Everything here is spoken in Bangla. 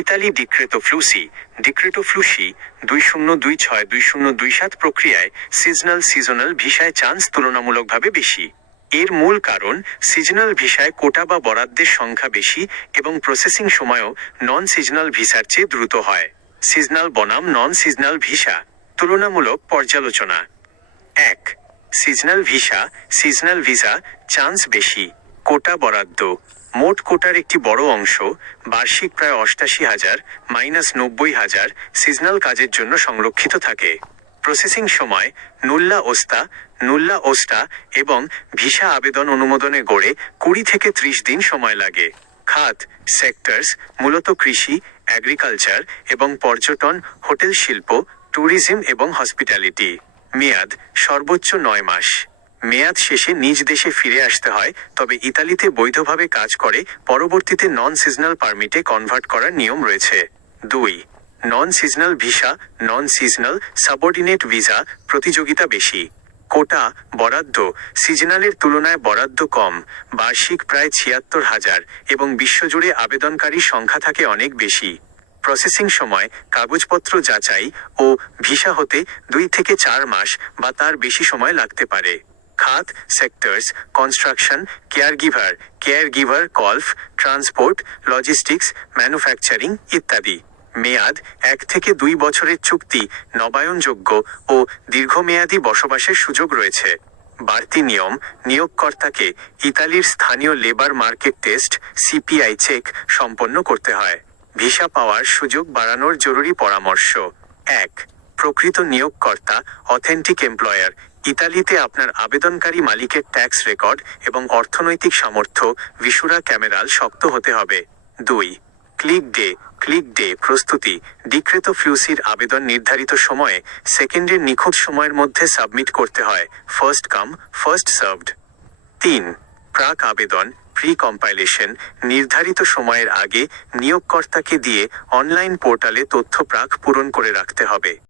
ইতালি ডিক্রেটো ফ্লুসি 2026-2027 প্রক্রিয়ায় সিজনাল ভিসায় চান্স তুলনামূলকভাবে বেশি। এর মূল কারণ সিজনাল ভিসায় কোটা বা বরাদ্দের সংখ্যা বেশি এবং প্রসেসিং সময়ও নন সিজনাল ভিসার চেয়ে দ্রুত হয়। সিজনাল বনাম নন সিজনাল ভিসা তুলনামূলক পর্যালোচনা। 1. সিজনাল ভিসা চান্স বেশি। কোটা বরাদ্দ মোট কোটার একটি বড় অংশ, বার্ষিক প্রায় 88,000 - 90,000 সিজনাল কাজের জন্য সংরক্ষিত থাকে। প্রসেসিং সময় নুল্লা ওস্টা এবং ভিসা আবেদন অনুমোদনে গড়ে 20 থেকে 30 দিন সময় লাগে। খাত সেক্টরস মূলত কৃষি, এগ্রিকালচার এবং পর্যটন, হোটেল শিল্প, ট্যুরিজম এবং হসপিটালিটি। মেয়াদ সর্বোচ্চ 9 মাস। মেয়াদ শেষে নিজ দেশে ফিরে আসতে হয়, তবে ইতালিতে বৈধভাবে কাজ করে পরবর্তীতে নন সিজনাল পারমিটে কনভার্ট করার নিয়ম রয়েছে। 2. নন সিজনাল সাবঅর্ডিনেট ভিসা প্রতিযোগিতা বেশি। কোটা বরাদ্দ সিজনালের তুলনায় বরাদ্দ কম, বার্ষিক প্রায় 76,000 এবং বিশ্বজুড়ে আবেদনকারীর সংখ্যা থাকে অনেক বেশি। প্রসেসিং সময় কাগজপত্র যাচাই ও ভিসা হতে 2 থেকে 4 মাস বা তার বেশি সময় লাগতে পারে। খাত sectors construction, caregiver, golf, transport, logistics, manufacturing ইত্যাদি। মেয়াদ 1 থেকে 2 বছরের চুক্তি, নবায়নযোগ্য ও দীর্ঘমেয়াদী বসবাসের সুযোগ রয়েছে। বাড়তি নিয়ম নিয়োগকর্তাকে ইতালির স্থানীয় labour market test CPI check সম্পন্ন করতে হয়। ভিসা পাওয়ার সুযোগ বাড়ানোর জরুরি পরামর্শ। 1. প্রকৃত নিয়োগকর্তা অথেন্টিক এমপ্লয়ার ইতালিতে আপনার আবেদনকারী মালিকের ট্যাক্স রেকর্ড এবং অর্থনৈতিক সামর্থ্য ভিসুরা ক্যামেরাল শক্ত হতে হবে। 2. ক্লিক ডে প্রস্তুতি ডিক্রেতো ফ্লুসির আবেদন নির্ধারিত সময়ে সেকেন্ডের নিখুঁত সময়ের মধ্যে সাবমিট করতে হয়, ফার্স্ট কাম ফার্স্ট সার্ভড। 3. প্রাক আবেদন প্রি কম্পাইলেশন নির্ধারিত সময়ের আগে নিয়োগকর্তাকে দিয়ে অনলাইন পোর্টালে তথ্য প্রাক পূরণ করে রাখতে হবে।